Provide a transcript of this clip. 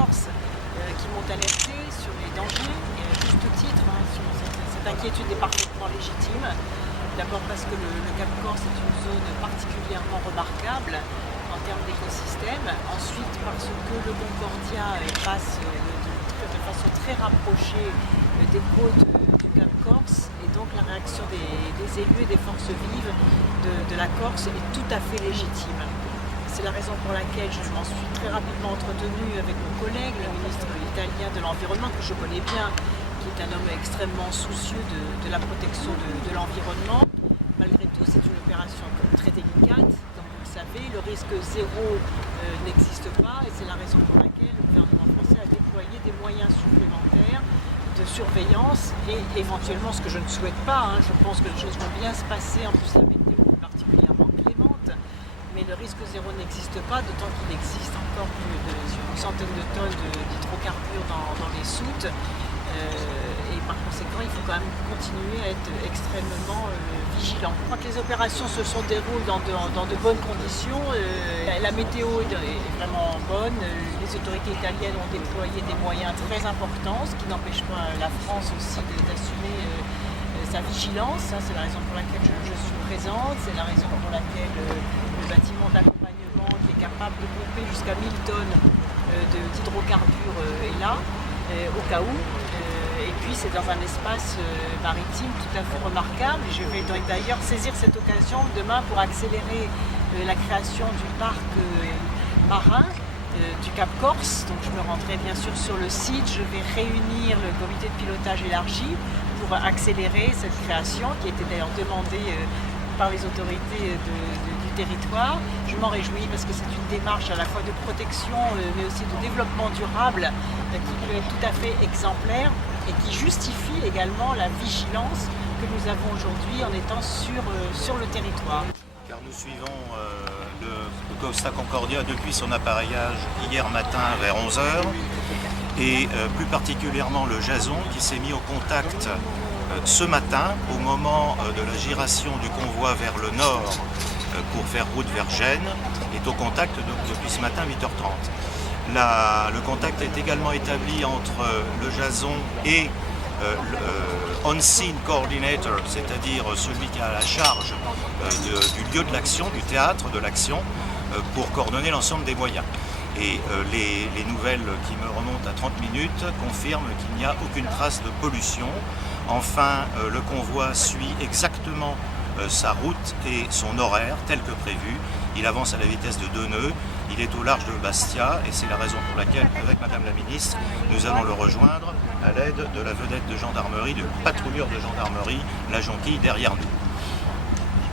Corse qui m'ont alerté sur les dangers, et à juste titre, hein, cette inquiétude est parfaitement légitime. D'abord parce que le Cap Corse est une zone particulièrement remarquable en termes d'écosystème. Ensuite parce que le Concordia passe de façon très rapprochée des côtes du Cap Corse, et donc la réaction des élus et des forces vives de la Corse est tout à fait légitime. C'est la raison pour laquelle je m'en suis très rapidement entretenue avec mon collègue, le ministre italien de l'Environnement, que je connais bien, qui est un homme extrêmement soucieux de la protection de l'environnement. Malgré tout, c'est une opération très délicate. Comme vous le savez, le risque zéro n'existe pas, et c'est la raison pour laquelle le gouvernement français a déployé des moyens supplémentaires de surveillance et éventuellement, ce que je ne souhaite pas, je pense que les choses vont bien se passer, en plus la météo est particulièrement clémente, mais le risque zéro n'existe pas, d'autant qu'il existe encore plus d'une centaine de tonnes d'hydrocarbures dans les soutes. Et par conséquent, il faut quand même continuer à être extrêmement vigilant. Je crois que les opérations se déroulent dans de bonnes conditions. La météo est vraiment bonne. Les autorités italiennes ont déployé des moyens très importants, ce qui n'empêche pas la France aussi d'assumer sa vigilance. C'est la raison pour laquelle je suis présente. C'est la raison pour laquelle le bâtiment d'accompagnement, qui est capable de pomper jusqu'à 1000 tonnes d'hydrocarbures, est là, au cas où. Et puis c'est dans un espace maritime tout à fait remarquable. Je vais d'ailleurs saisir cette occasion demain pour accélérer la création du parc marin du Cap Corse. Donc je me rendrai bien sûr sur le site. Je vais réunir le comité de pilotage élargi pour accélérer cette création, qui était d'ailleurs demandée par les autorités du territoire. Je m'en réjouis parce que c'est une démarche à la fois de protection mais aussi de développement durable qui peut être tout à fait exemplaire et qui justifie également la vigilance que nous avons aujourd'hui en étant sur le territoire. Car nous suivons le Costa Concordia depuis son appareillage hier matin vers 11h, et plus particulièrement le Jason qui s'est mis au contact ce matin au moment de la giration du convoi vers le nord pour faire route vers Gênes, est au contact depuis ce matin 8h30. Le contact est également établi entre le Jason et On-Scene Coordinator, c'est-à-dire celui qui a la charge du lieu de l'action, du théâtre de l'action, pour coordonner l'ensemble des moyens. Et les nouvelles qui me remontent à 30 minutes confirment qu'il n'y a aucune trace de pollution. Enfin, le convoi suit exactement sa route et son horaire tel que prévu. Il avance à la vitesse de 2 nœuds. Il est au large de Bastia, et c'est la raison pour laquelle, avec Madame la Ministre, nous allons le rejoindre à l'aide de la vedette de gendarmerie, de patrouilleur de gendarmerie, la Jonquille, derrière nous.